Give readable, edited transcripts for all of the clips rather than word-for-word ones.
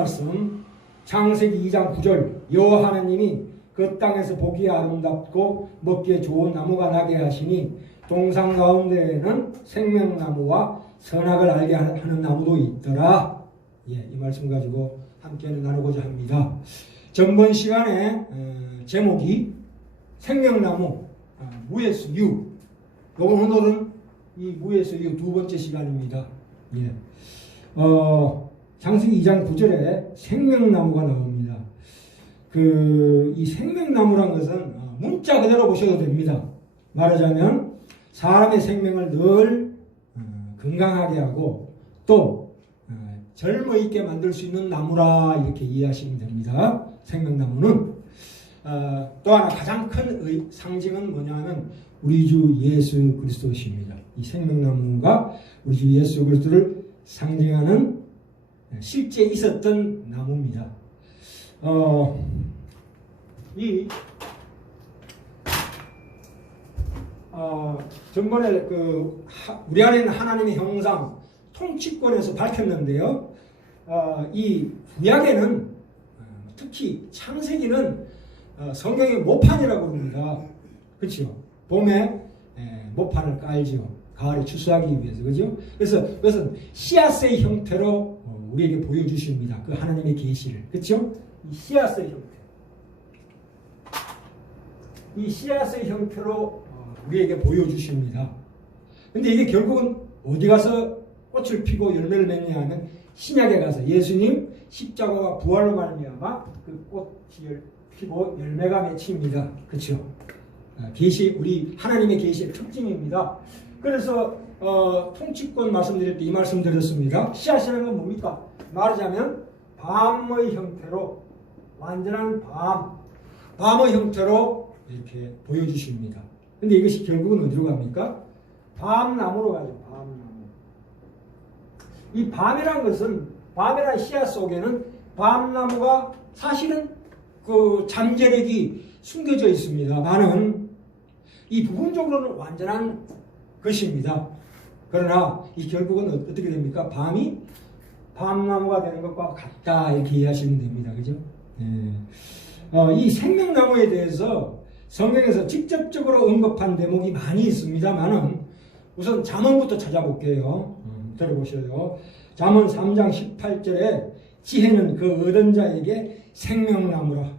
말씀 창세기 2장 9절 여호와 하나님이 그 땅에서 보기에 아름답고 먹기에 좋은 나무가 나게 하시니 동산 가운데에는 생명나무와 선악을 알게 하는 나무도 있더라. 예, 이 말씀 가지고 함께 나누고자 합니다. 전번 시간에 제목이 생명나무 무에서 유. 오늘은 이 무에서 유 두 번째 시간입니다. 예. 창세기 2장 9절에 생명나무가 나옵니다. 이 생명나무란 것은 문자 그대로 보셔도 됩니다. 말하자면 사람의 생명을 늘 건강하게 하고 또 젊어 있게 만들 수 있는 나무라 이렇게 이해하시면 됩니다. 생명나무는 또 하나 가장 큰 상징은 뭐냐면 우리 주 예수 그리스도십니다. 이 생명나무가 우리 주 예수 그리스도를 상징하는 실제 있었던 나무입니다. 전번에 우리 안에 있는 하나님의 형상 통치권에서 밝혔는데요. 이 구약에는 특히 창세기는 성경의 모판이라고 합니다. 그렇죠? 봄에 모판을 깔죠. 가을에 추수하기 위해서. 그죠? 그래서 그것은 씨앗의 형태로 우리에게 보여주십니다. 그 하나님의 계시를. 그렇죠? 이 씨앗의 형태. 이 씨앗의 형태로 우리에게 보여주십니다. 근데 이게 결국은 어디 가서 꽃을 피고 열매를 맺냐 하면 신약에 가서 예수님 십자가와 부활로 말미암아 그 꽃이 피고 열매가 맺힙니다. 그렇죠? 계시 우리 하나님의 계시의 특징입니다. 그래서 통치권 말씀드릴 때 이 말씀 드렸습니다. 씨앗이라는 건 뭡니까? 말하자면 밤의 형태로 완전한 밤의 형태로 이렇게 보여주십니다. 근데 이것이 결국은 어디로 갑니까? 밤나무로 가죠. 밤나무. 이 밤이란 것은 밤이란 씨앗 속에는 밤나무가 사실은 그 잠재력이 숨겨져 있습니다만은 이 부분적으로는 완전한 것입니다. 그러나 이 결국은 어떻게 됩니까? 밤이 밤나무가 되는 것과 같다 이렇게 이해하시면 됩니다. 그죠? 이 생명나무에 대해서 성경에서 직접적으로 언급한 대목이 많이 있습니다만은 우선 잠언부터 찾아볼게요. 들어보셔요. 잠언 3장 18절에 지혜는 그 얻은 자에게 생명나무라.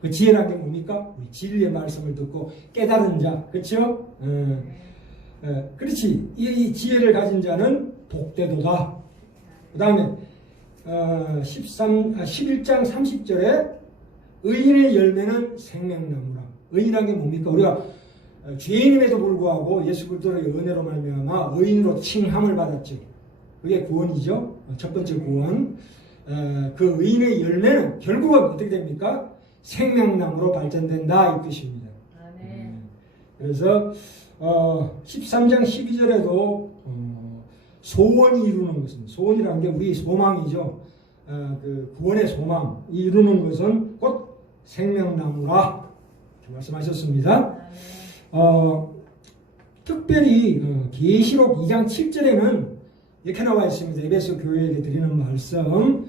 그 지혜란 게 뭡니까? 우리 진리의 말씀을 듣고 깨달은 자. 그렇죠? 그렇지. 이 지혜를 가진 자는 복되도다. 그 다음에 11장 30절에 의인의 열매는 생명나무라. 의인이란 게 뭡니까? 우리가 죄인임에도 불구하고 예수 그리스도의 은혜로 말미암아 의인으로 칭함을 받았죠. 그게 구원이죠. 첫 번째 구원. 그 의인의 열매는 결국은 어떻게 됩니까? 생명나무로 발전된다 이 뜻입니다. 그래서 13장 12절에도 소원이 이루는 것은 소원이라는 게 우리 소망이죠. 그 구원의 소망 이루는 것은 곧 생명나무라 말씀하셨습니다. 특별히 계시록 2장 7절에는 이렇게 나와 있습니다. 에베소 교회에게 드리는 말씀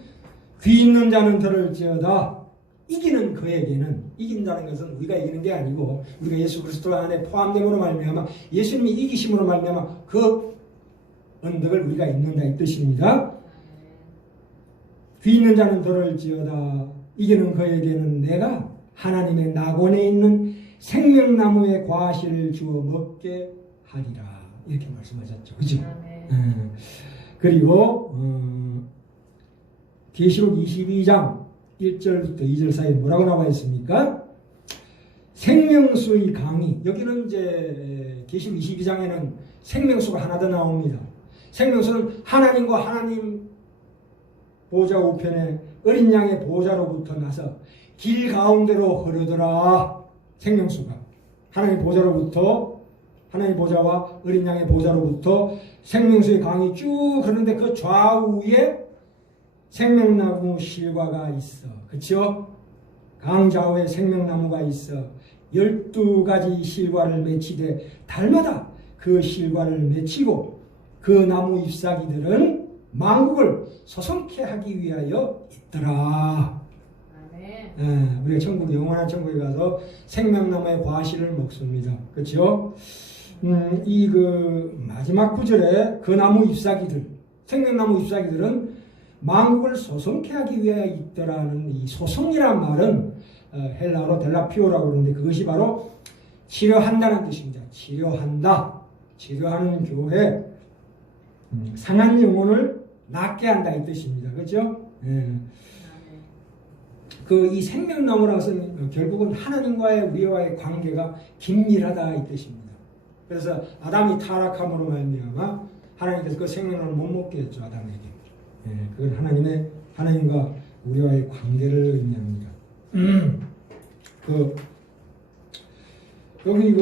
귀 있는 자는 들을지어다 이기는 그에게는 이긴다는 것은 우리가 이기는 게 아니고 우리가 예수 그리스도 안에 포함됨으로 말미암아 예수님이 이기심으로 말미암아 그 언덕을 우리가 잇는다 이 뜻입니다. 귀 있는 자는 들을지어다 이기는 그에게는 내가 하나님의 낙원에 있는 생명나무의 과실을 주어 먹게 하리라 이렇게 말씀하셨죠. 그죠? 그리고 계시록 22장 1절부터 2절 사이에 뭐라고 나와 있습니까? 생명수의 강이 여기는 이제 계시록 22장에는 생명수가 하나 더 나옵니다. 생명수는 하나님과 하나님 보좌 우편에 어린 양의 보좌로부터 나서 길 가운데로 흐르더라. 생명수가 하나님 보좌로부터 하나님 보좌와 어린 양의 보좌로부터 생명수의 강이 쭉 흐르는데 그 좌우에 생명나무 실과가 있어. 그렇죠? 강 좌우에 생명나무가 있어. 12가지 실과를 맺히되 달마다 그 실과를 맺히고 그 나무 잎사귀들은 만국을 소성케 하기 위하여 있더라. 우리가 천국, 영원한 천국에 가서 생명나무의 과실을 먹습니다. 그렇죠? 이 마지막 구절에 그 나무 잎사귀들, 생명나무 잎사귀들은 만국을 소성케 하기 위하여 있더라는 이 소성이란 말은 헬라어로 델라피오라고 그러는데 그것이 바로 치료한다는 뜻입니다. 치료한다. 치료하는 교회, 상한 영혼을 낫게 한다 이 뜻입니다. 그렇죠? 이 생명나무라는 것은 결국은 하나님과의 우리와의 관계가 긴밀하다 이 뜻입니다. 그래서 아담이 타락함으로 말미암아 하나님께서 그 생명나무를 못 먹게 했죠. 아담에게. 그건 하나님과 우리와의 관계를 의미합니다. 여기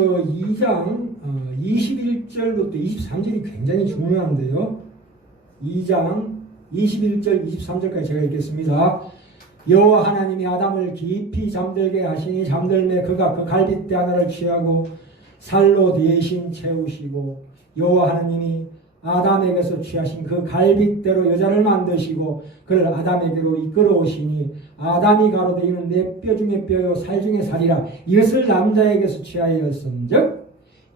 2장 21절부터 23절이 굉장히 중요한데요. 2장 21절 23절까지 제가 읽겠습니다. 여호와 하나님이 아담을 깊이 잠들게 하시니 잠들매 그가 그 갈빗대 하나를 취하고 살로 대신 채우시고 여호와 하나님이 아담에게서 취하신 그 갈빗대로 여자를 만드시고 그를 아담에게로 이끌어 오시니 아담이 가로되 이는 내 뼈 중에 뼈요 살 중에 살이라 이것을 남자에게서 취하였은즉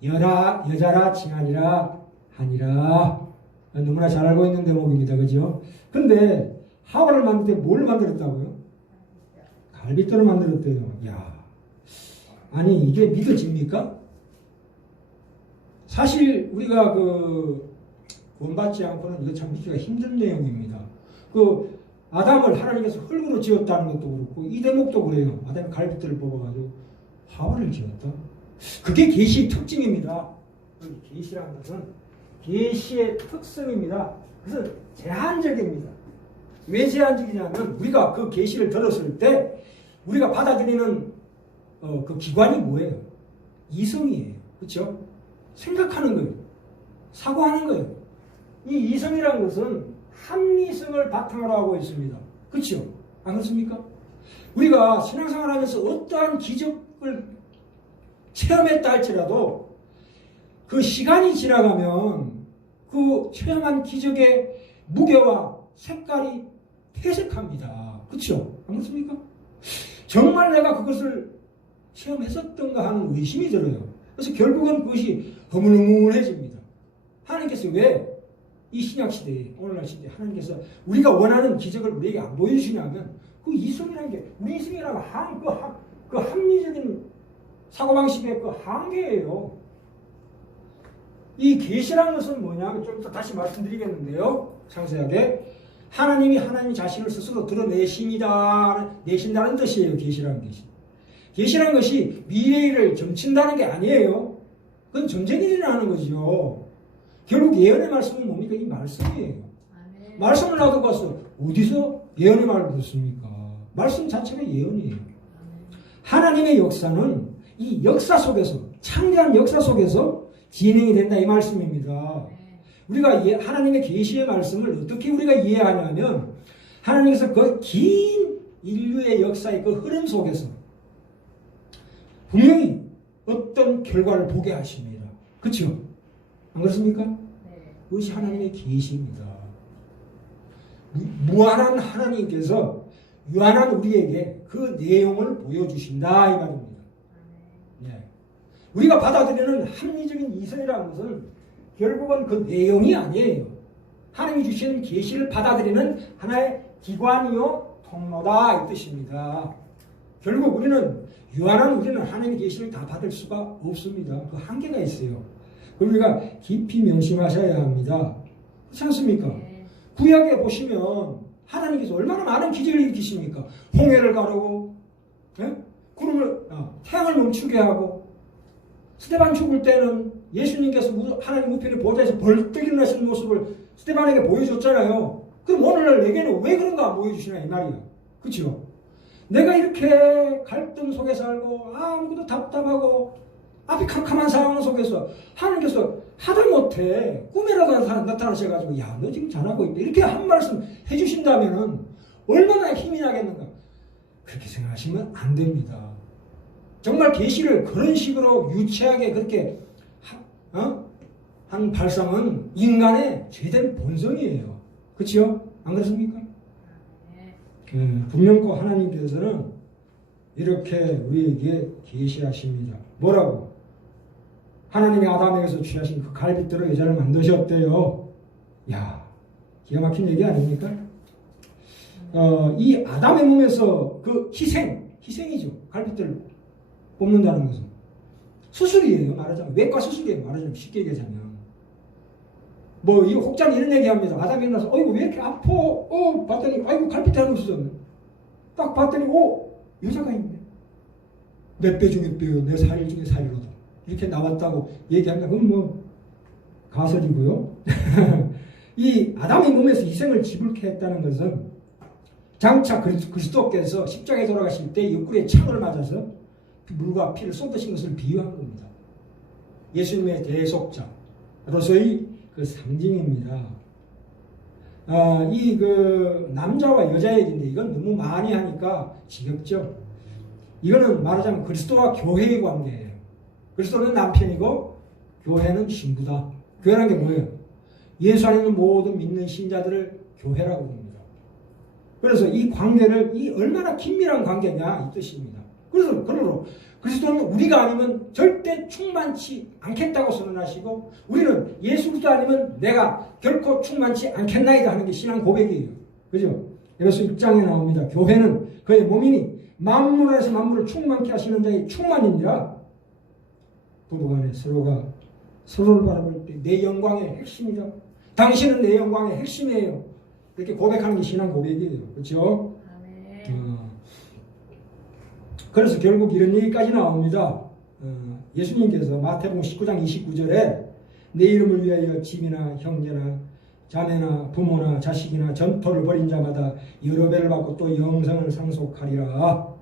여자라 칭하니라 하니라. 너무나 잘 알고 있는 대목입니다. 그죠? 근데 하와를 만들 때 뭘 만들었다고요? 갈빗대로 만들었대요. 야, 아니 이게 믿어집니까? 사실 우리가 구원받지 않고는 이거 참 믿기가 힘든 내용입니다. 아담을 하나님께서 흙으로 지었다는 것도 그렇고 이 대목도 그래요. 아담이 갈빗대를 뽑아가지고 하와를 지었다. 그게 계시의 특징입니다. 계시라는 것은 계시의 특성입니다. 그래서 제한적입니다. 왜 제한적이냐면 우리가 그 계시를 들었을 때 우리가 받아들이는 그 기관이 뭐예요? 이성이에요. 그렇죠? 생각하는 거예요. 사고하는 거예요. 이 이성이라는 것은 합리성을 바탕으로 하고 있습니다. 그렇죠? 안 그렇습니까? 우리가 신앙생활하면서 어떠한 기적을 체험했다 할지라도 그 시간이 지나가면 그 체험한 기적의 무게와 색깔이 퇴색합니다. 그렇죠? 안 그렇습니까? 정말 내가 그것을 체험했었던가 하는 의심이 들어요. 그래서 결국은 그것이 허물허물해집니다. 하나님께서 왜 이 신약시대에 오늘날 시대에 하나님께서 우리가 원하는 기적을 우리에게 안 보여주시냐면 그 이성이라는 게 우리 이성이라는 그 합리적인 사고방식의 그 한계예요. 이 계시라는 것은 뭐냐면 좀 더 다시 말씀드리겠는데요. 상세하게 하나님이 하나님 자신을 스스로 내신다는 뜻이에요. 계시라는 것이. 계시라는 것이 미래를 점친다는 게 아니에요. 그건 점쟁이 일어나는 거죠. 결국 예언의 말씀은 뭡니까? 이 말씀이에요. 아멘. 말씀을 놔두고 가서 어디서 예언의 말을 듣습니까? 말씀 자체가 예언이에요. 아멘. 하나님의 역사는 이 역사 속에서 창대한 역사 속에서 진행이 된다 이 말씀입니다. 우리가 하나님의 계시의 말씀을 어떻게 우리가 이해하냐면 하나님께서 그 긴 인류의 역사의 그 흐름 속에서 분명히 어떤 결과를 보게 하십니다. 그렇죠? 안 그렇습니까? 네. 그것이 하나님의 계시입니다. 무한한 하나님께서 유한한 우리에게 그 내용을 보여주신다 이 말입니다. 네. 우리가 받아들이는 합리적인 이성이라는 것은 결국은 그 내용이 아니에요. 하나님이 주시는 계시를 받아들이는 하나의 기관이요 통로다 이 뜻입니다. 결국 우리는 하나님의 계시를 다 받을 수가 없습니다. 그 한계가 있어요. 우리가 깊이 명심하셔야 합니다. 그렇지 않습니까? 네. 구약에 보시면 하나님께서 얼마나 많은 기적을 일으키십니까? 홍해를 가르고 태양을 멈추게 하고 스데반 죽을 때는 예수님께서 하나님 우편의 보좌에서 벌떡 일어나신 모습을 스데반에게 보여줬잖아요. 그럼 오늘날 내게는 왜 그런 거 안 보여주시나 이 말이야. 그렇죠? 내가 이렇게 갈등 속에 살고 아무것도 답답하고 앞이 캄캄한 상황 속에서 하나님께서 하다못해 꿈이라도 나타나셔가지고 야 너 지금 잘하고 있다 이렇게 한 말씀 해주신다면 얼마나 힘이 나겠는가. 그렇게 생각하시면 안 됩니다. 정말 계시를 그런 식으로 유치하게 그렇게 한 발상은 인간의 죄된 본성이에요. 그렇죠? 안 그렇습니까? 분명코 하나님께서는 이렇게 우리에게 계시하십니다. 뭐라고? 하나님이 아담에게서 취하신 그 갈빗대로 여자를 만드셨대요. 야, 기가 막힌 얘기 아닙니까? 이 아담의 몸에서 그 희생이죠. 갈빗대를 뽑는다는 것은 수술이에요. 말하자면 외과 수술이에요. 말하자면 쉽게 얘기하자면 이 혹자는 이런 얘기합니다. 아담이 일어나서 어이구 왜 이렇게 아파? 봤더니 아이고 갈빗대 하는 것이죠. 딱 봤더니 여자가 있네. 내 뼈 중에 뼈요. 내 살 중에 살이로다. 이렇게 나왔다고 얘기합니다. 그건 가설이고요. 이 아담의 몸에서 희생을 지불케 했다는 것은 장차 그리스도께서 십자가에 돌아가실 때 옆구리에 창을 맞아서 물과 피를 쏟으신 것을 비유한 겁니다. 예수님의 대속자로서의 그 상징입니다. 이 남자와 여자 얘기인데 이건 너무 많이 하니까 지겹죠. 이거는 말하자면 그리스도와 교회의 관계예요. 그리스도는 남편이고 교회는 신부다. 교회라는 게 뭐예요? 예수 안에 있는 모든 믿는 신자들을 교회라고 합니다. 그래서 이 관계를 얼마나 긴밀한 관계냐 이 뜻입니다. 그래서 그리스도는 우리가 아니면 절대 충만치 않겠다고 선언하시고 우리는 예수 그리스도 아니면 내가 결코 충만치 않겠나이다 하는 게 신앙 고백이에요. 그죠? 에베소 6장에 나옵니다. 교회는 그의 몸이니 만물 안에서 만물을 충만케 하시는 자의 충만이니라. 부부간에 서로가 서로를 바라볼 때 내 영광의 핵심이다. 당신은 내 영광의 핵심이에요. 이렇게 고백하는 게 신앙 고백이에요. 그렇죠? 그래서 결국 이런 얘기까지 나옵니다. 예수님께서 마태복음 19장 29절에 내 이름을 위하여 집이나 형제나 자매나 부모나 자식이나 전토를 벌인 자마다 여러 배를 받고 또 영생을 상속하리라.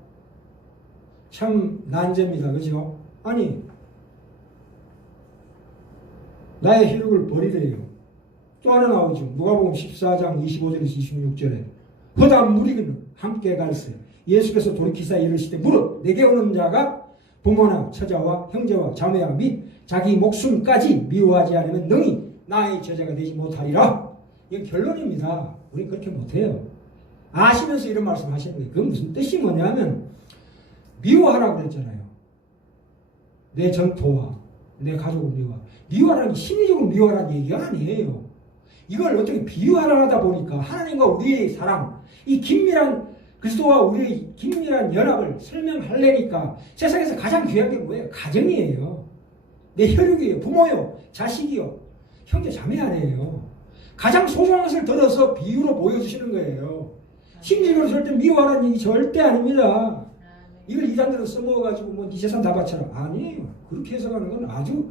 참 난제입니다. 그죠? 아니 나의 혈육을 버리래요. 또 하나 나오죠. 누가복음 14장 25절에서 26절에 허다한 무리는 함께 갈세 예수께서 돌이키사 이르시되 무릇 내게 오는 자가 부모나 처자와 형제와 자매와 및 자기 목숨까지 미워하지 않으면 능히 나의 제자가 되지 못하리라. 이건 결론입니다. 우리 그렇게 못해요. 아시면서 이런 말씀 하시는 거예요. 그건 무슨 뜻이 뭐냐면 미워하라고 그랬잖아요. 내 전토와 내 가족을 미워하라는 게 심리적으로 미워하라는 얘기가 아니에요. 이걸 어떻게 비유하라 하다 보니까 하나님과 우리의 사랑, 이 긴밀한 그리스도와 우리의 긴밀한 연합을 설명하려니까 세상에서 가장 귀한 게 뭐예요? 가정이에요. 내 혈육이에요. 부모요. 자식이요. 형제 자매 아니에요. 가장 소중한 것을 들어서 비유로 보여주시는 거예요. 심리적으로 절대 미워하라는 얘기 절대 아닙니다. 이걸 이단들은 써먹어가지고 네 재산 다 바쳐라. 아니에요. 그렇게 해석하는 건 아주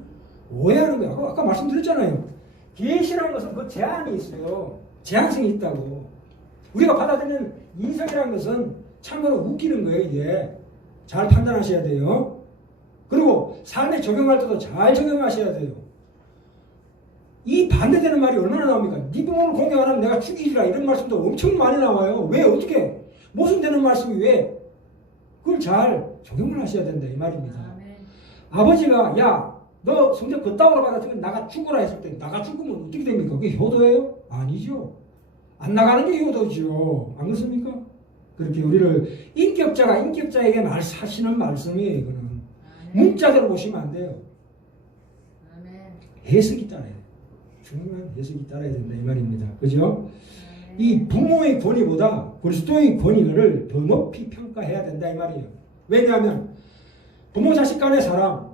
오해하는 거예요. 아까 말씀드렸잖아요. 계시라는 것은 그 제한이 있어요. 제한성이 있다고. 우리가 받아들이는 인성이라는 것은 참으로 웃기는 거예요. 이게 잘 판단하셔야 돼요. 그리고 삶에 적용할 때도 잘 적용하셔야 돼요. 이 반대되는 말이 얼마나 나옵니까? 네 부모를 공경 안 하면 내가 죽이리라 이런 말씀도 엄청 많이 나와요. 왜 어떻게 모순되는 말씀이 왜? 그걸 잘 적용을 하셔야 된다 이 말입니다. 아버지가 야 너 성적 그따위로 받았으면 나가 죽어라 했을 때 나가 죽으면 어떻게 됩니까? 그게 효도예요? 아니죠. 안 나가는 게 효도죠. 안 그렇습니까? 그렇게 우리를 인격자에게 하시는 말씀이에요. 이거는 문자대로 보시면 안 돼요. 해석이 따라야 돼요. 중요한 해석이 따라야 된다 이 말입니다. 그죠? 이 부모의 권위보다 그리스도의 권위를 더 높이 평가해야 된다 이 말이에요. 왜냐하면 부모 자식 간의 사랑,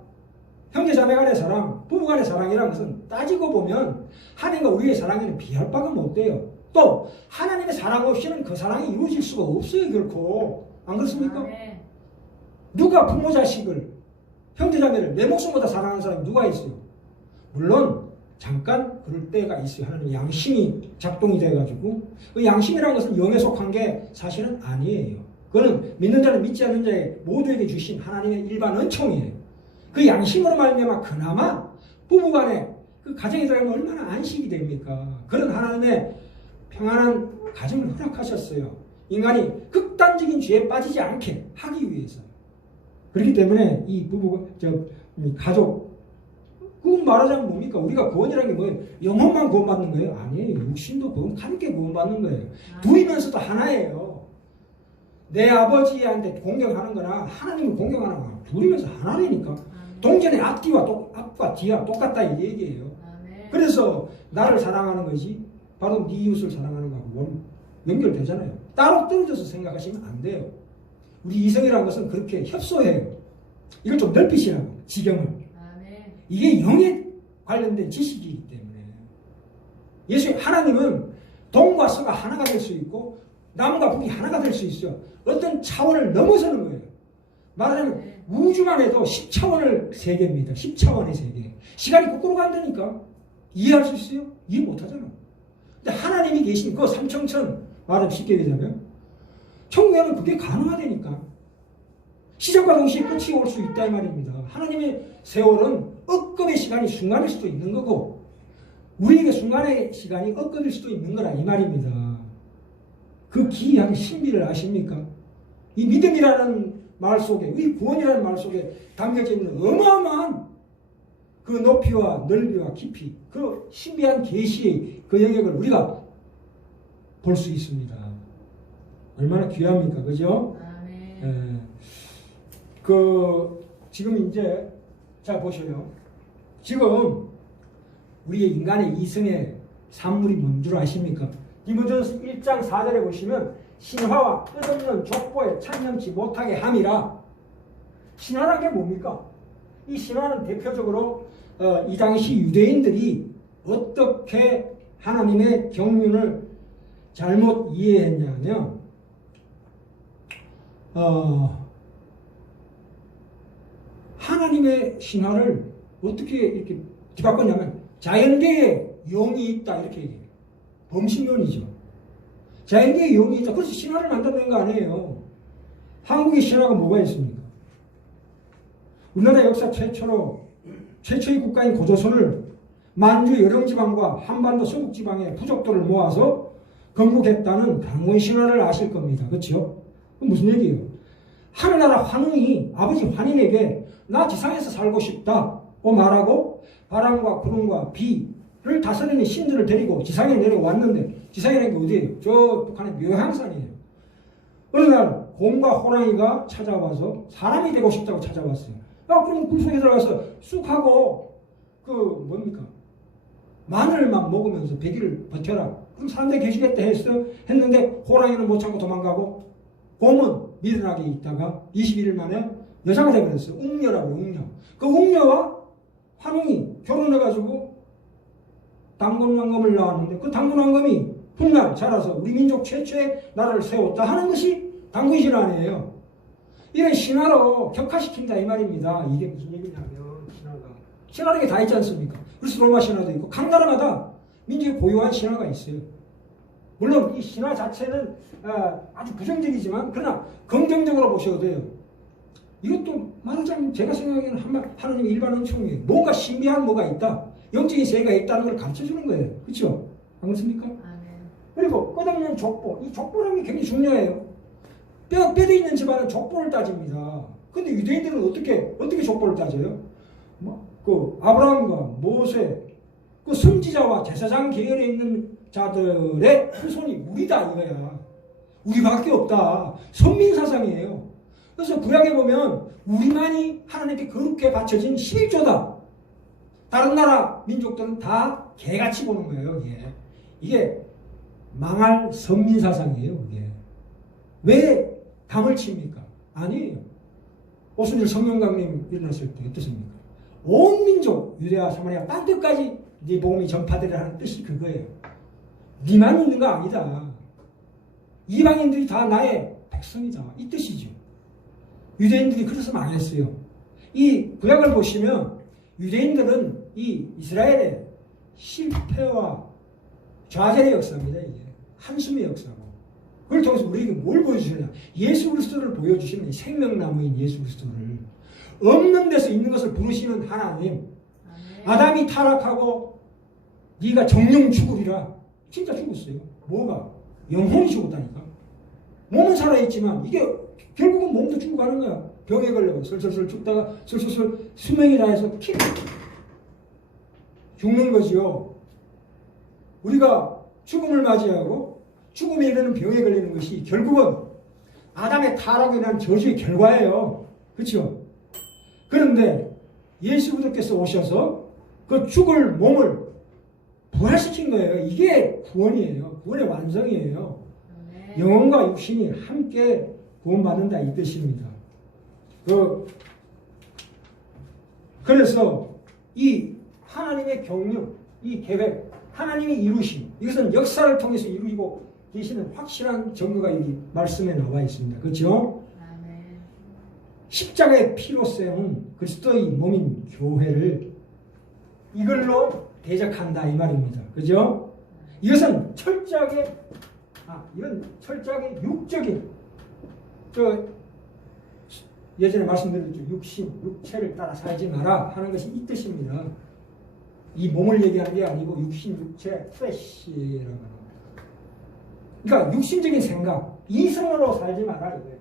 형제 자매 간의 사랑, 부부 간의 사랑이라는 것은 따지고 보면 하나님과 우리의 사랑에는 비할 바가 못 돼요. 또 하나님의 사랑 없이는 그 사랑이 이루어질 수가 없어요. 결코. 안 그렇습니까? 누가 부모 자식을 형제 자매를 내 목숨보다 사랑하는 사람이 누가 있어요? 물론 잠깐 그럴 때가 있어요. 하나님 양심이 작동이 돼가지고 그 양심이라는 것은 영에 속한 게 사실은 아니에요. 그거는 믿는 자는 믿지 않는 자의 모두에게 주신 하나님의 일반 은총이에요. 그 양심으로 말미암아 그나마 부부간에 그 가정에 들어가면 얼마나 안식이 됩니까? 그런 하나님의 평안한 가정을 허락하셨어요. 인간이 극단적인 죄에 빠지지 않게 하기 위해서. 그렇기 때문에 이 부부가 가족 그건 말하자면 뭡니까? 우리가 구원이라는 게 뭐예요? 영혼만 구원받는 거예요? 아니에요. 육신도 구원, 함께 구원받는 거예요. 둘이면서도 하나예요. 내 아버지한테 공경하는 거나 하나님을 공경하는 거나 둘이면서 하나라니까. 동전의 앞과 뒤와 똑같다 이 얘기예요. 그래서 나를 사랑하는 것이 바로 네 이웃을 사랑하는 거하고 연결되잖아요. 따로 떨어져서 생각하시면 안 돼요. 우리 이성이라는 것은 그렇게 협소해요. 이걸 좀 넓히시라고, 지경을. 이게 영에 관련된 지식이기 때문에. 하나님은 동과 서가 하나가 될 수 있고 남과 북이 하나가 될 수 있어. 어떤 차원을 넘어서는 거예요. 말하자면 우주만 해도 10차원의 세계입니다. 10차원의 세계. 시간이 거꾸로 간다니까. 이해할 수 있어요? 이해 못하잖아. 근데 하나님이 계신 그 삼청천, 말하면 쉽게 얘기하자면 천국에는 그게 가능하다니까. 시작과 동시에 끝이 올 수 있다 이 말입니다. 하나님의 세월은 억겁의 시간이 순간일 수도 있는 거고 우리에게 순간의 시간이 억겁일 수도 있는 거라 이 말입니다. 그 기이한 신비를 아십니까? 이 믿음이라는 말 속에, 이 구원이라는 말 속에 담겨져 있는 어마어마한 그 높이와 넓이와 깊이, 그 신비한 계시의 그 영역을 우리가 볼 수 있습니다. 얼마나 귀합니까? 그죠? 지금 이제, 자, 보셔요. 지금, 우리의 인간의 이성의 산물이 뭔 줄 아십니까? 디모데전서 1장 4절에 보시면, 신화와 끝없는 족보에 참여치 못하게 함이라. 신화란 게 뭡니까? 이 신화는 대표적으로, 이 당시 유대인들이 어떻게 하나님의 경륜을 잘못 이해했냐면, 하나님의 신화를 어떻게 이렇게 뒤바꿨냐면 자연계에 영이 있다 이렇게 얘기해요. 범신론이죠. 자연계에 영이 있다. 그래서 신화를 만들어낸 거 아니에요. 한국의 신화가 뭐가 있습니까? 우리나라 역사 최초의 국가인 고조선을 만주 여령지방과 한반도 서북지방의 부족들을 모아서 건국했다는 강원 신화를 아실 겁니다. 그렇죠? 무슨 얘기예요? 하늘나라 환웅이 아버지 환인에게 나 지상에서 살고 싶다고 말하고 바람과 구름과 비를 다스리는 신들을 데리고 지상에 내려왔는데 지상이라는 게 어디예요? 저 북한의 묘향산이에요. 어느 날 곰과 호랑이가 찾아와서 사람이 되고 싶다고 찾아왔어요. 그럼 굴속에 들어가서 쑥 하고 뭡니까? 마늘만 먹으면서 100일을 버텨라. 그럼 사람들이 계시겠다 했는데 호랑이는 못 참고 도망가고 곰은 미련하게 있다가 21일 만에 여자가 되어버렸어요. 웅녀라고 웅녀. 그 웅녀와 환웅이 결혼해가지고 당군왕검을 낳았는데 그 당군왕검이 훗날 자라서 우리 민족 최초의 나라를 세웠다 하는 것이 당군신화예요. 이런 신화로 격화시킨다 이 말입니다. 이게 무슨 얘기냐면 신화라는 게 다 있지 않습니까? 그래서 로마 신화도 있고 각 나라마다 민족의 고유한 신화가 있어요. 물론 이 신화 자체는 아주 부정적이지만 그러나 긍정적으로 보셔도 돼요. 이것도 말하자면 제가 생각하기에는 하나님의 일반 은총이에요. 뭔가 신비한 뭐가 있다. 영적인 세계가 있다는 걸 가르쳐주는 거예요. 그렇죠? 안 그렇습니까? 그리고 끝없는 족보. 이 족보라는 게 굉장히 중요해요. 뼈대 있는 집안은 족보를 따집니다. 근데 유대인들은 어떻게 족보를 따져요? 아브라함과 모세, 그 선지자와 제사장 계열에 있는 자들의 후손이 우리다 이거야. 우리밖에 없다. 선민사상이에요. 그래서 구약에 보면 우리만이 하나님께 거룩하게 바쳐진 11조다. 다른 나라 민족들은 다 개같이 보는 거예요. 이게 망할 선민사상이에요. 이게. 왜 담을 칩니까? 아니에요. 오순절 성령강림 일어났을 때 어떻습니까? 온 민족 유대와 사마리아 땅끝까지 네 복음이 전파되라 하는 뜻이 그거예요. 니만 있는 거 아니다. 이방인들이 다 나의 백성이다. 이 뜻이죠. 유대인들이 그래서 망했어요. 이 구약을 보시면 유대인들은 이 이스라엘의 실패와 좌절의 역사입니다. 이게 한숨의 역사고. 그걸 통해서 우리에게 뭘 보여주시냐? 예수 그리스도를 보여주시는 생명나무인 예수 그리스도를 없는 데서 있는 것을 부르시는 하나님. 아담이 타락하고 네가 정령 죽으리라. 진짜 죽었어요. 뭐가? 영혼이 죽었다니까. 몸은 살아있지만 이게 결국은 몸도 죽어가는 거야. 병에 걸려서 슬슬슬 죽다가 슬슬슬 수명이 다해서 죽는 거지요. 우리가 죽음을 맞이하고 죽음에 이르는 병에 걸리는 것이 결국은 아담의 타락으로 인한 저주의 결과예요. 그렇죠? 그런데 예수 그리스도께서 오셔서 그 죽을 몸을 부활시킨 거예요. 이게 구원이에요. 구원의 완성이에요. 영혼과 육신이 함께 구원받는다 이 뜻입니다. 그래서 이 하나님의 경륜, 이 계획, 하나님이 이루신 이것은 역사를 통해서 이루고 계시는 확실한 증거가 이 말씀에 나와 있습니다. 그렇죠? 십자가의 피로 세운 그리스도의 몸인 교회를 이걸로 대적한다 이 말입니다. 그죠? 이것은 철저하게 이건 철저하게 육적인 예전에 말씀드렸죠. 육신, 육체를 따라 살지 마라 하는 것이 이 뜻입니다. 이 몸을 얘기하는 게 아니고 육신, 육체, 플래시라고 하는 겁니다. 그러니까 육신적인 생각, 이성으로 살지 마라 이거예요.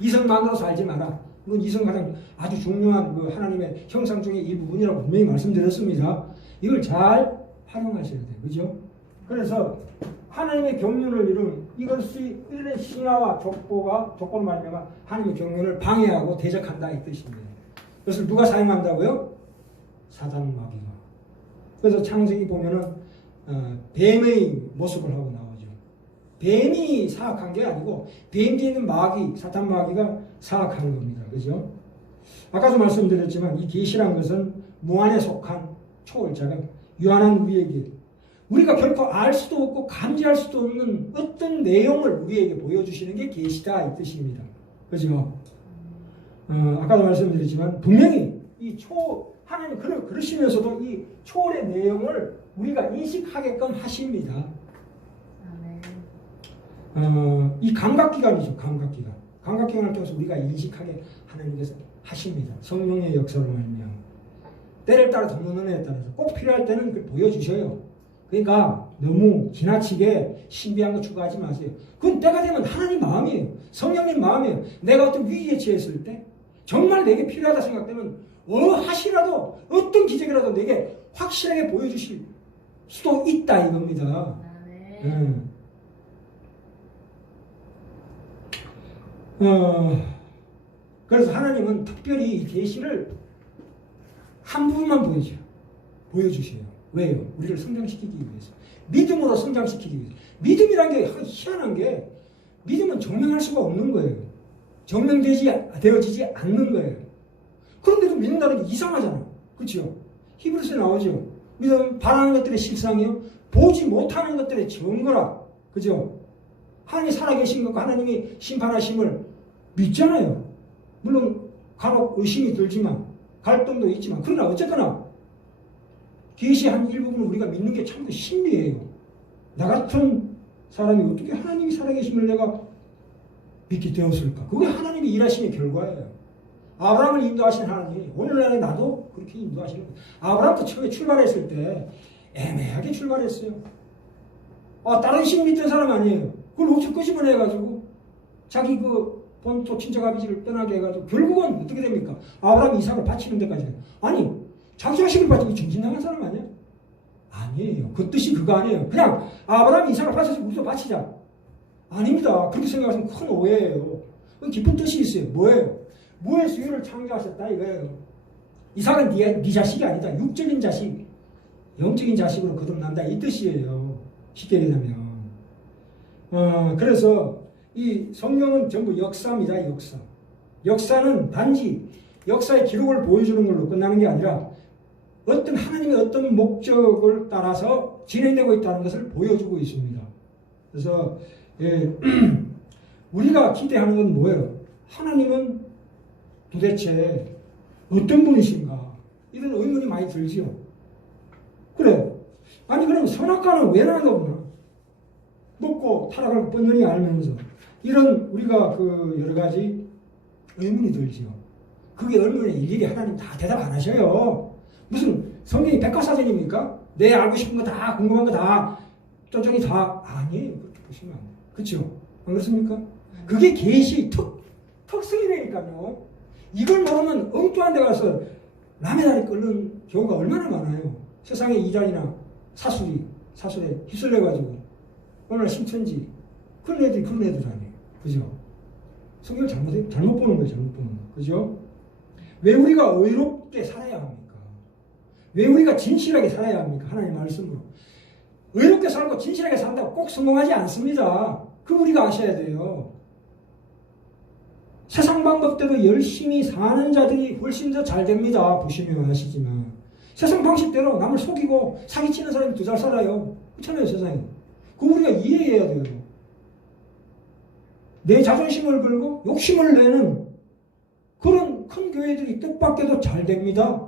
이성만으로 살지 마라. 이건 이성 가장 아주 중요한 그 하나님의 형상 중의 일부분이라고 분명히 말씀드렸습니다. 이걸 잘 활용하셔야 돼요. 그죠? 그래서 하나님의 경륜을 이룬 이것이 이런 신화와 족보를 말미암아 하나님의 경륜을 방해하고 대적한다 이 뜻입니다. 그것을 누가 사용한다고요? 사단 마귀가. 그래서 창세기 보면은 뱀의 모습을 하고 나오죠. 뱀이 사악한 게 아니고 뱀 뒤에 있는 마귀, 사탄 마귀가 사악한 겁니다. 그죠? 아까도 말씀드렸지만 이 계시란 것은 무한에 속한 초월자가 유한한 우리의 길. 우리가 결코 알 수도 없고 감지할 수도 없는 어떤 내용을 우리에게 보여주시는 게 계시다 이 뜻입니다. 그죠? 아까도 말씀드렸지만 분명히 하나님 그러시면서도 이 초월의 내용을 우리가 인식하게끔 하십니다. 이 감각기관이죠. 감각기관을 통해서 우리가 인식하게 하나님께서 하십니다. 성령의 역사로 말미암아 때를 따라 돕는 은혜에 따라서 꼭 필요할 때는 그걸 보여주셔요. 그러니까 너무 지나치게 신비한 거 추구하지 마세요. 그건 때가 되면 하나님 마음이에요. 성령님 마음이에요. 내가 어떤 위기에 처했을 때 정말 내게 필요하다 생각되면 하시라도 어떤 기적이라도 내게 확실하게 보여주실 수도 있다 이겁니다. 그래서 하나님은 특별히 이 계시를 한 부분만 보여주셔요. 왜요? 우리를 성장시키기 위해서. 믿음으로 성장시키기 위해서. 믿음이란 게 희한한 게 믿음은 증명할 수가 없는 거예요. 되어지지 않는 거예요. 그런데도 믿는다는 게 이상하잖아. 그렇죠? 히브리서에 나오죠. 믿음은 바라는 것들의 실상이요. 보지 못하는 것들의 증거라. 그죠? 하나님이 살아계신 것과 하나님이 심판하심을 믿잖아요. 물론 간혹 의심이 들지만 갈등도 있지만 그러나 어쨌거나 계시한 일부분은 우리가 믿는 게 참 신비해요. 나 같은 사람이 어떻게 하나님이 살아계심을 내가 믿게 되었을까? 그게 하나님이 일하심의 결과예요. 아브라함을 인도하신 하나님이 오늘날에 나도 그렇게 인도하시는 거예요. 아브라함도 처음에 출발했을 때 애매하게 출발했어요. 다른 신 믿던 사람 아니에요. 그걸 어떻게 끄집어내가지고 자기 본토 친척 아버지를 떠나게 해가지고 결국은 어떻게 됩니까? 아브라함이 이삭을 바치는 데까지. 아니 자기 자식을 바치고 정신나간 사람 아니야? 아니에요. 그 뜻이 그거 아니에요. 그냥 아브라함이 이삭을 바쳐서 우리도 바치자. 아닙니다. 그렇게 생각하시면 큰 오해예요. 깊은 뜻이 있어요. 뭐예요? 무의 수요를 창조하셨다 이거예요. 이삭은 네 자식이 아니다. 육적인 자식, 영적인 자식으로 거듭난다 이 뜻이에요. 쉽게 얘기하면. 그래서 이 성경은 전부 역사입니다. 역사는 단지 역사의 기록을 보여주는 걸로 끝나는 게 아니라 하나님의 어떤 목적을 따라서 진행되고 있다는 것을 보여주고 있습니다. 그래서 우리가 기대하는 건 뭐예요? 하나님은 도대체 어떤 분이신가? 이런 의문이 많이 들지요. 그래. 아니 그럼 선악과는 왜 나는 거구나? 먹고 타락을 뻔히 알면서 이런 우리가 여러 가지 의문이 들지요. 그게 의문에 일일이 하나님 다 대답 안 하셔요. 무슨 성경이 백과사전입니까? 내 알고 싶은 거 다 궁금한 거 다 쪼쪼히 다 아니에요. 그렇게 보시면 안 돼요. 그렇죠? 안 그렇습니까? 그게 계시 특성이라니까요. 이걸 모르면 엉뚱한 데 가서 남의 다리 끓는 경우가 얼마나 많아요. 세상에 이단이나 사술에 휩쓸려가지고 얼마나 심천지 그런 애들 아니에요. 그죠? 성경을 잘못 보는 거예요. 잘못 보는 거. 그죠? 왜 우리가 의롭게 살아야 합니까? 왜 우리가 진실하게 살아야 합니까? 하나님 말씀으로. 의롭게 살고 진실하게 산다고 꼭 성공하지 않습니다. 그 우리가 아셔야 돼요. 세상 방법대로 열심히 사는 자들이 훨씬 더 잘 됩니다. 보시면 아시지만. 세상 방식대로 남을 속이고 사기치는 사람이 더 잘 살아요. 그렇잖아요, 세상에. 그거 우리가 이해해야 돼요. 내 자존심을 걸고 욕심을 내는 그런 큰 교회들이 뜻밖에도 잘 됩니다.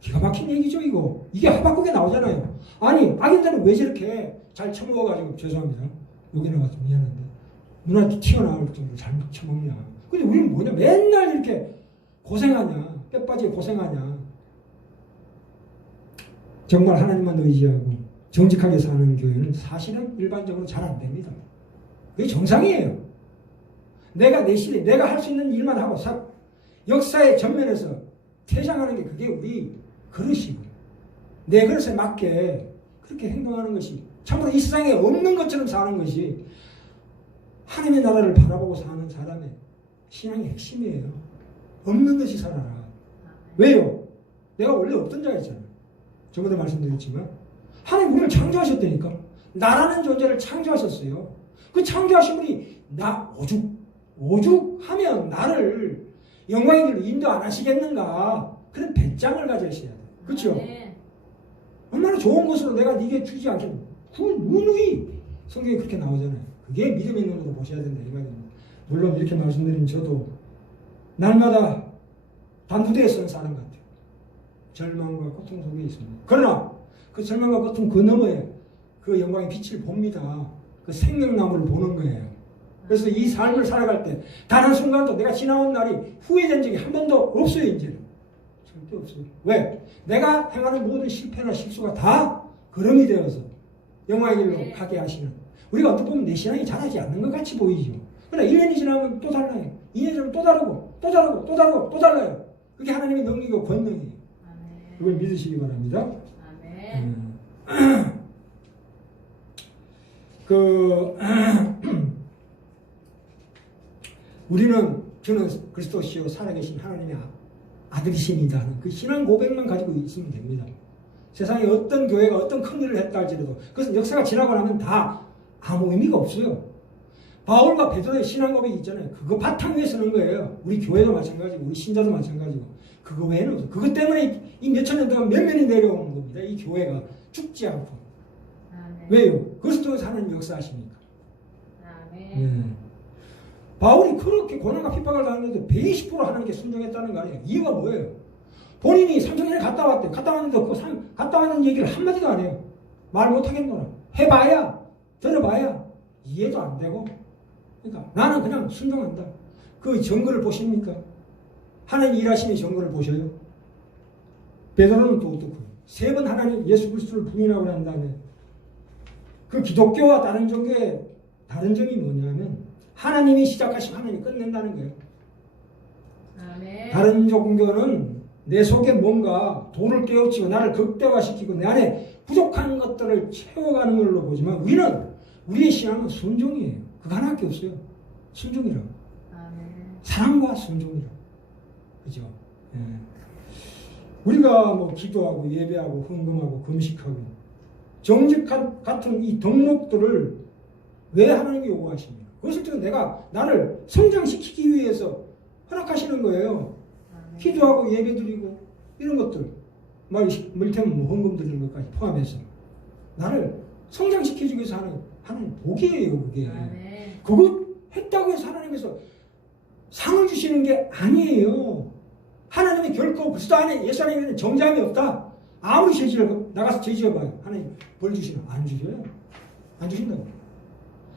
기가 막힌 얘기죠, 이거. 이게 하박국에 나오잖아요. 아니, 악인들은 왜 저렇게 잘 처먹어가지고, 죄송합니다. 여기 나와서 미안한데. 눈앞에 튀어나올 정도로 잘 처먹냐. 근데 우리는 뭐냐? 맨날 이렇게 고생하냐. 뼈빠지게 고생하냐. 정말 하나님만 의지하고 정직하게 사는 교회는 사실은 일반적으로 잘 안 됩니다. 그게 정상이에요. 내가 내 시대, 내가 할 수 있는 일만 하고 역사의 전면에서 퇴장하는 게 그게 우리 그릇이고 내 그릇에 맞게 그렇게 행동하는 것이 참으로 이 세상에 없는 것처럼 사는 것이 하나님의 나라를 바라보고 사는 사람의 신앙의 핵심이에요. 없는 듯이 살아라. 왜요? 내가 원래 없던 자였잖아요. 저번에 말씀드렸지만 하나님 우리를 창조하셨다니까. 나라는 존재를 창조하셨어요. 그 창조하신 분이 나 오죽하면 나를 영광의 길로 인도 안 하시겠는가. 그런 배짱을 가져야 돼요. 그렇죠? 네. 얼마나 좋은 것으로 내가 네게 주지 않겠나. 그 누누이 성경에 그렇게 나오잖아요. 그게 믿음의 눈으로 보셔야 된다 이 말입니다. 물론 이렇게 말씀드린 저도 날마다 단두대에서는 사는 것 같아요. 절망과 고통 속에 있습니다. 그러나 그 절망과 고통 그 너머에 그 영광의 빛을 봅니다. 그 생명나무를 보는 거예요. 그래서 이 삶을 살아갈 때 단 한순간도 내가 지나온 날이 후회된 적이 한 번도 없어요. 이제는 절대 없어요. 왜? 내가 행하는 모든 실패나 실수가 다 걸음이 되어서 영광의 길로 가게 하시는, 우리가 어떻게 보면 내 신앙이 자라지 않는 것 같이 보이죠. 그러나 1년이 지나면 또 달라요. 2년 지나면 또 다르고 또 다르고 또 다르고 또 달라요. 그게 하나님의 능력이고 권능이에요. 그걸 믿으시기 바랍니다. 저는 그리스도시요 살아계신 하나님의 아들이십니다 하는 그 신앙 고백만 가지고 있으면 됩니다. 세상에 어떤 교회가 어떤 큰 일을 했다 할지라도 그것은 역사가 지나고 나면 다 아무 의미가 없어요. 바울과 베드로의 신앙 고백이 있잖아요. 그거 바탕 위에 서는 거예요. 우리 교회도 마찬가지고 우리 신자도 마찬가지고 그거 외에는 없어요. 그것 때문에 이 몇천 년 동안 몇 년이 내려오는 겁니다. 이 교회가 죽지 않고. 왜요? 그것을 통해서 하나님 역사하십니까? 바울이 그렇게 고난과 핍박을 당했는데 120% 하나님께 순종했다는 거 아니에요. 이유가 뭐예요? 본인이 삼성전에 갔다 왔대. 갔다 왔는데 갔다 왔는 얘기를 한마디도 안 해요. 말 못하겠노라. 해봐야, 들어봐야 이해도 안 되고. 그러니까 나는 그냥 순종한다. 그 증거를 보십니까? 하나님 일하시는 증거를 보셔요. 베드로는 또 어떻고요? 3번 하나님 예수 그리스도를 부인하고 난 다음에 그 기독교와 다른 종교의 다른 점이 뭐냐면 하나님이 시작하시고 하나님이 끝낸다는 거예요. 다른 종교는 내 속에 뭔가 돌을 깨우치고 나를 극대화시키고 내 안에 부족한 것들을 채워가는 걸로 보지만 우리의 신앙은 순종이에요. 그거 하나밖에 없어요. 순종이라고. 사랑과 순종이라고. 그죠? 예. 우리가 뭐 기도하고 예배하고 헌금하고 금식하고 정직한 같은 이 덕목들을 왜 하나님이 요구하십니까? 그것을 통해 나를 성장시키기 위해서 허락하시는 거예요. 기도하고 예배드리고 이런 것들 물테면 뭐 헌금 드리는 것까지 포함해서 나를 성장시켜주기 위해서 하는 복이에요. 그게. 그거 했다고 해서 하나님께서 상을 주시는 게 아니에요. 하나님이 결코 그리스도 안에 예수 안에는 정죄함이 없다. 아무리 나가서 죄 지어봐요. 하나님 벌 주시나? 안 주셔요. 안 주신다고.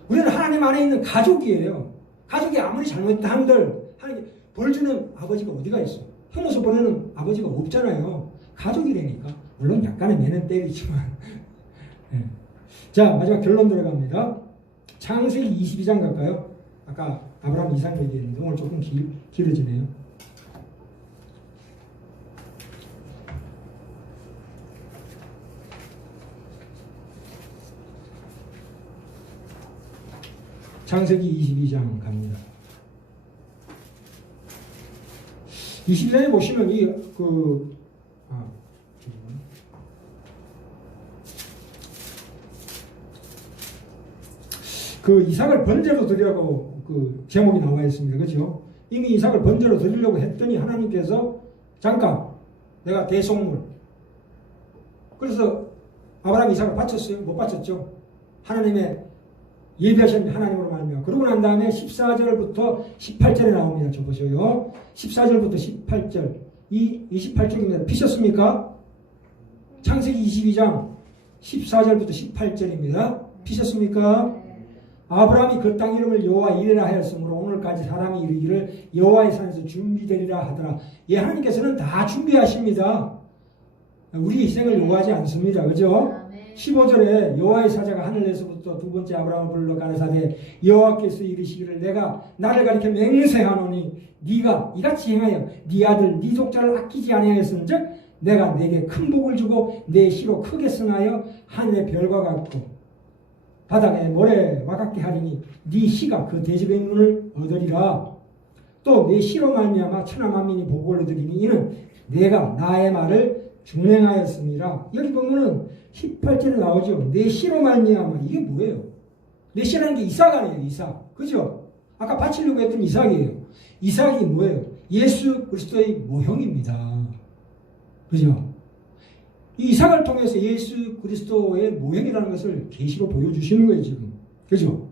우리는 하나님 안에 있는 가족이에요. 가족이 아무리 잘못했다 한들 하나님 벌 주는 아버지가 어디가 있어? 혐오서 보내는 아버지가 없잖아요. 가족이라니까. 물론 약간의 매는 때리지만. 네. 자, 마지막 결론 들어갑니다. 창세기 22장 갈까요? 아까 아브라함 이삭 얘기했는데 오늘 조금 길어지네요. 창세기 22장 갑니다. 22장에 보시면 그 이삭을 번제로 드리라고 그 제목이 나와 있습니다. 그죠? 이미 이삭을 번제로 드리려고 했더니 하나님께서 잠깐 내가 대속물. 그래서 아브라함이 이삭을 바쳤어요? 못 바쳤죠? 하나님의 예비하신 하나님으로 말미암아. 그러고 난 다음에 14절부터 18절에 나옵니다. 저 보세요. 14절부터 18절. 이 28쪽입니다. 피셨습니까? 창세기 22장 14절부터 18절입니다. 피셨습니까? 아브라함이 그 땅 이름을 여호와 이레라 하였으므로 오늘까지 사람이 이르기를 여호와의 산에서 준비되리라 하더라. 예, 하나님께서는 다 준비하십니다. 우리 희생을 요구하지 않습니다. 그죠? 15절에 여호와의 사자가 하늘에서부터 두 번째 아브라함을 불러 가라사대 여호와께서 이르시기를 내가 나를 가리켜 맹세하노니 네가 이같이 행하여 네 아들 네 족자를 아끼지 아니하였은즉 내가 네게 큰 복을 주고 네 씨로 크게 승하여 하늘의 별과 같고 바닥에 모래와 같게 하리니 네 씨가 그 대적의 눈을 얻으리라. 또 네 씨로 말미암아 천하 만민이 복을 얻으리니 이는 내가 나의 말을 준행하였습니다. 여기 보면은 18절에 나오죠. 내 씨로 말미암아. 이게 뭐예요? 내 씨라는 게 이삭 아니에요. 이삭. 그죠? 아까 바치려고 했던 이삭이에요. 이삭이 뭐예요? 예수 그리스도의 모형입니다. 그죠? 이 이삭을 통해서 예수 그리스도의 모형이라는 것을 계시로 보여주시는 거예요. 지금. 그죠?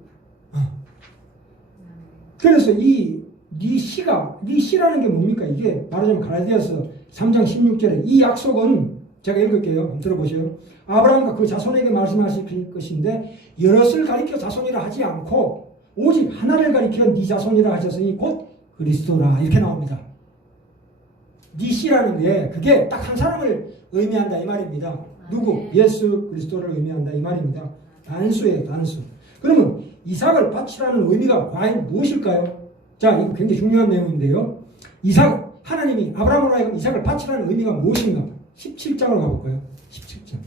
그래서 네 씨라는 게 뭡니까? 이게 말하자면 갈라디아서 3장 16절에 이 약속은 제가 읽을게요. 한번 들어보세요. 아브라함과 그 자손에게 말씀하실 것인데 여럿을 가리켜 자손이라 하지 않고 오직 하나를 가리켜 네 자손이라 하셨으니 곧 그리스도라. 이렇게 나옵니다. 네 씨라는 게 그게 딱 한 사람을 의미한다 이 말입니다. 누구? 예수 그리스도를 의미한다 이 말입니다. 단수예요. 단수. 그러면 이삭을 바치라는 의미가 과연 무엇일까요? 자, 이거 굉장히 중요한 내용인데요. 하나님이 아브라함으로 하여금 이삭을 바치라는 의미가 무엇인가? 17장으로 가볼까요? 17장.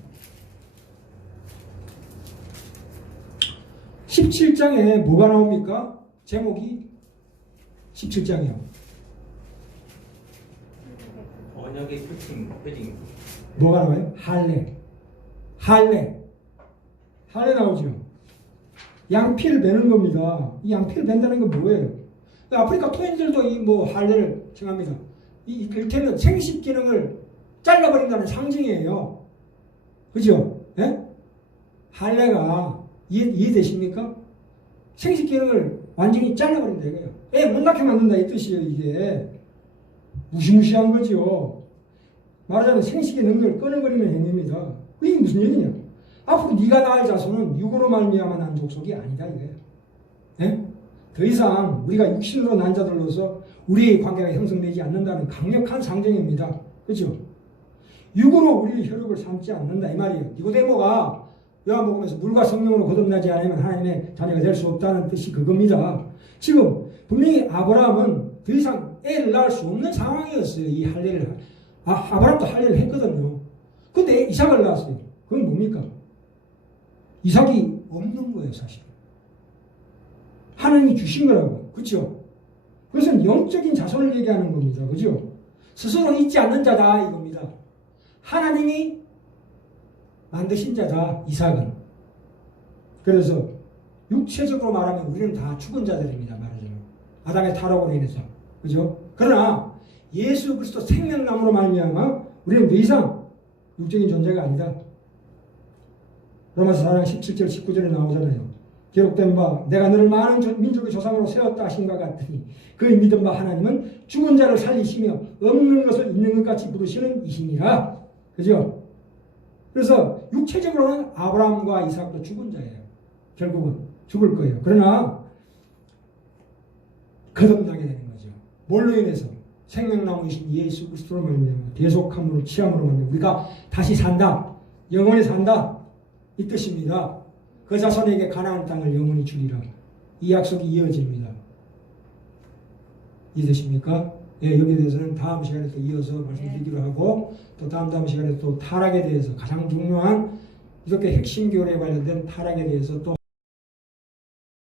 17장에 뭐가 나옵니까? 제목이 17장이요. 언약의 패딩. 뭐가 나와요? 할례 나오죠. 양피를 베는 겁니다. 이 양피를 벤다는 건 뭐예요? 아프리카 토인들도 이 할례를 정합니다. 이를테면 생식 기능을 잘라버린다는 상징이에요. 그죠? 예? 할례가 이해되십니까? 생식 기능을 완전히 잘라버린다 이거예요. 애 못 낳게 만든다 이 뜻이에요. 이게 무시무시한 거죠. 말하자면 생식의 능력을 끊어버리는 행위입니다. 이게 무슨 얘기냐? 앞으로 네가 낳을 자손은 육으로 말미암아 난 족속이 아니다 이거예요. 예? 더 이상 우리가 육신으로 난 자들로서 우리의 관계가 형성되지 않는다는 강력한 상징입니다. 그렇죠? 육으로 우리의 혈육을 삼지 않는다 이 말이에요. 니고데모가 요한복음에서 물과 성령으로 거듭나지 않으면 하나님의 자녀가 될 수 없다는 뜻이 그겁니다. 지금 분명히 아브라함은 더 이상 애를 낳을 수 없는 상황이었어요. 이 할례를. 아브라함도 할례를 했거든요. 근데 이삭을 낳았어요. 그건 뭡니까? 이삭이 없는 거예요, 사실. 하나님이 주신 거라고. 그렇죠? 그것은 영적인 자손을 얘기하는 겁니다. 그죠? 스스로 있지 않는 자다 이겁니다. 하나님이 만드신 자다 이삭은. 그래서 육체적으로 말하면 우리는 다 죽은 자들입니다. 말하자면 아담의 타락으로 인해서. 그죠? 그러나 예수 그리스도 생명나무로 말미암아 우리는 더 이상 육적인 존재가 아니다. 로마서 4장 17절 19절에 나오잖아요. 기록된 바 내가 너를 많은 민족의 조상으로 세웠다 하신과 같으니 그의 믿은 바 하나님은 죽은 자를 살리시며 없는 것을 있는 것 같이 부르시는 이시니라. 그죠? 그래서 육체적으로는 아브라함과 이삭도 죽은 자예요. 결국은 죽을 거예요. 그러나 거듭나게 되는 거죠. 뭘로 인해서? 생명나무이신 예수 그리스도로 말미암아 대속함으로 취함으로 말미암아 우리가 다시 산다. 영원히 산다. 이 뜻입니다. 그 자손에게 가나안 땅을 영원히 주리라. 이 약속이 이어집니다. 이해되십니까? 예, 여기에 대해서는 다음 시간에 또 이어서 말씀드리기로 하고 또 다음 시간에 또 타락에 대해서 가장 중요한 이렇게 핵심 교리에 관련된 타락에 대해서 또